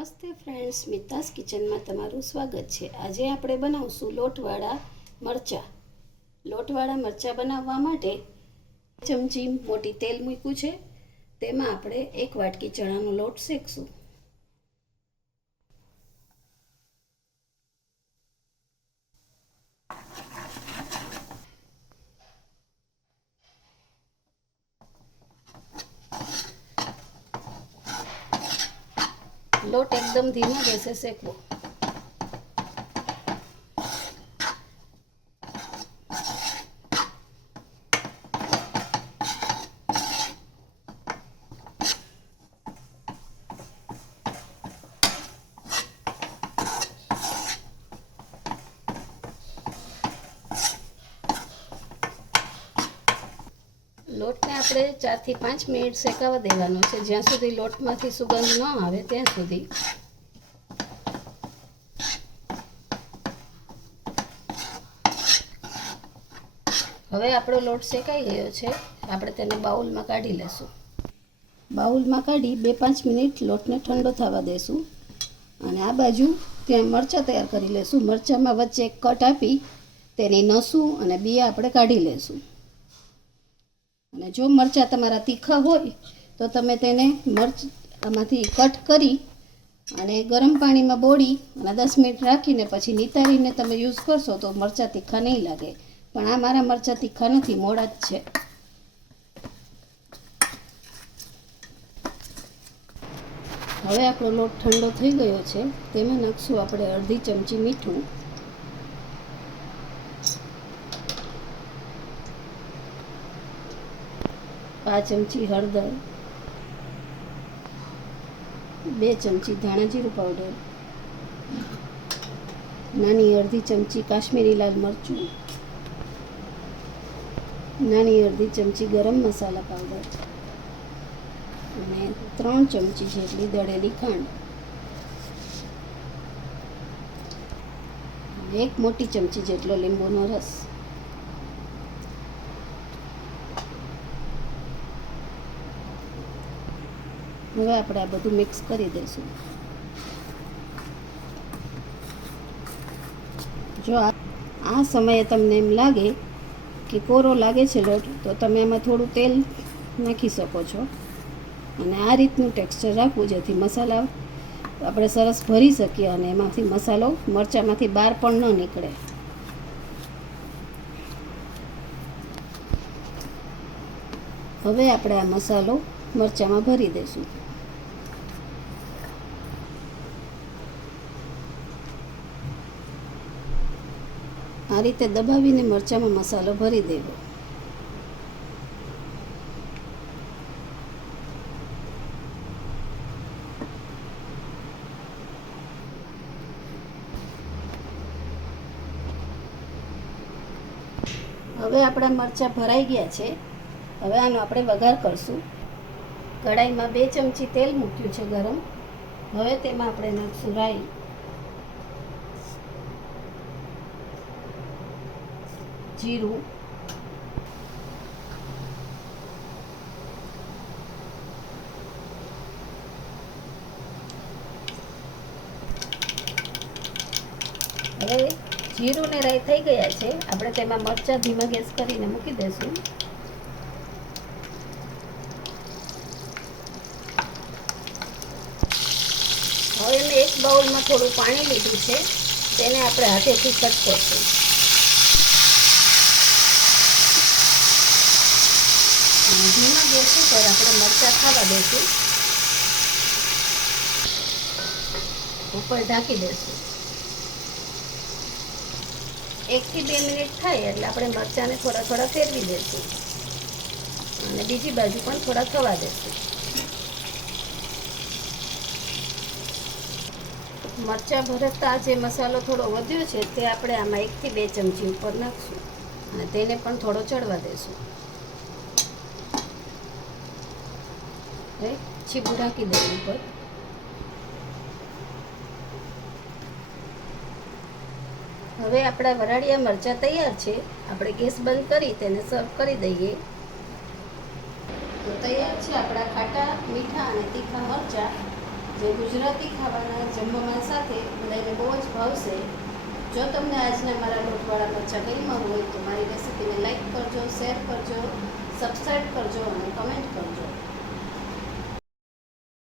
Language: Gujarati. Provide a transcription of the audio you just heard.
નમસ્તે ફ્રેન્ડ્સ મિતાસ કિચનમાં તમારું સ્વાગત છે. આજે આપણે બનાવશું લોટવાળા મરચાં. લોટવાળા મરચાં બનાવવા માટે ચમચી મોટી તેલ મૂક્યું છે. તેમાં આપણે એક વાટકી ચણાનો લોટ શેકશું. લોટ એકદમ ધીમો ગેસે શેકવો લોટને આપણે ચારથી પાંચ મિનિટ શેકાવા દેવાનું છે. જ્યાં સુધી લોટમાંથી સુગંધ ન આવે ત્યાં સુધી. હવે આપણો લોટ શેકાઈ ગયો છે. આપણે તેને બાઉલમાં કાઢી લેશું. બાઉલમાં કાઢી બે પાંચ મિનિટ લોટને ઠંડો થવા દેશું. અને આ બાજુ ત્યાં મરચાં તૈયાર કરી લેશું. મરચાંમાં વચ્ચે એક કટ આપી તેની નસું અને બિયા આપણે કાઢી લેશું. અને જો મરચાં તમારા તીખા હોય, તો તમે તેને મરચ આમાંથી કટ કરી અને ગરમ પાણીમાં બોળી અને દસ મિનિટ રાખીને પછી નિતારીને તમે યુઝ કરશો તો મરચાં તીખા નહીં લાગે. પણ આ મારા મરચાં તીખા નથી, મોડા જ છે. હવે આપણો લોટ ઠંડો થઈ ગયો છે. તેમાં નાખશું આપણે અડધી ચમચી મીઠું. પાંચ ચમચી હળદર, બે ચમચી ધાણા જીરું પાવડર નાની અડધી ચમચી કાશ્મીરી લાલ મરચું, નાની અડધી ચમચી ગરમ મસાલા પાવડર અને ત્રણ ચમચી જેટલી દળેલી ખાંડ. એક મોટી ચમચી જેટલો લીંબુનો રસ. હવે આપણે આ બધું મિક્સ કરી દઈશું. જો આ સમયે તમને એમ લાગે કે કોરો લાગે છે લોટ, તો તમે એમાં થોડું તેલ નાખી શકો છો. અને આ રીતનું ટેક્સચર રાખવું, જેથી મસાલા આપણે સરસ ભરી શકીએ અને એમાંથી મસાલો મરચાંમાંથી બહાર પણ ન નીકળે. હવે આપણે આ મસાલો મરચાંમાં ભરી દઈશું. આ રીતે દબાવીને મરચાંમાં મસાલો ભરી દેવો. હવે આપણા મરચાં ભરાઈ ગયા છે. હવે આનો આપણે વઘાર કરશું. કઢાઈમાં બે ચમચી તેલ મૂક્યું છે ગરમ. હવે તેમાં આપણે નાખશું રાઈ. જીરું. હવે જીરું ને રાઈ થઈ ગયા છે. આપણે તેમાં મરચાં ધીમા ગેસ કરીને મૂકી દઈશું હવે મેં એક બાઉલમાં થોડું પાણી લીધું છે. તેને આપણે હાથેથી કટ કરશું. ધીમા ગેસ ઉપર આપણે મરચાં ખાવા દઈશું. ઉપર ઢાંકી દઈશું. એકથી બે મિનિટ થાય એટલે આપણે મરચાંને થોડા થોડા ફેરવી દઈશું. અને બીજી બાજુ પણ થોડા થવા દઈશું. મરચાં ભરતા જે મસાલો થોડો વધ્યો છે તે આપણે આમાં એકથી બે ચમચી ઉપર નાખશું અને તેને પણ થોડો ચડવા દઈશું છીપું રાખી દઈએ ઉપર. હવે આપણા વરાળિયા મરચાં તૈયાર છે. આપણે ગેસ બંધ કરી તેને સર્વ કરી દઈએ. તો તૈયાર છે આપણા ખાટા, મીઠા અને તીખા મરચાં. જે ગુજરાતી ખાવાના જમવામાં સાથે બધાને બહુ જ ભાવશે. જો તમને આજના મારા લોટવાળા મરચાં ગમ્યા હોય તો મારી રેસીપીને લાઈક કરજો, શેર કરજો, સબસ્ક્રાઈબ કરજો અને કમેન્ટ કરજો.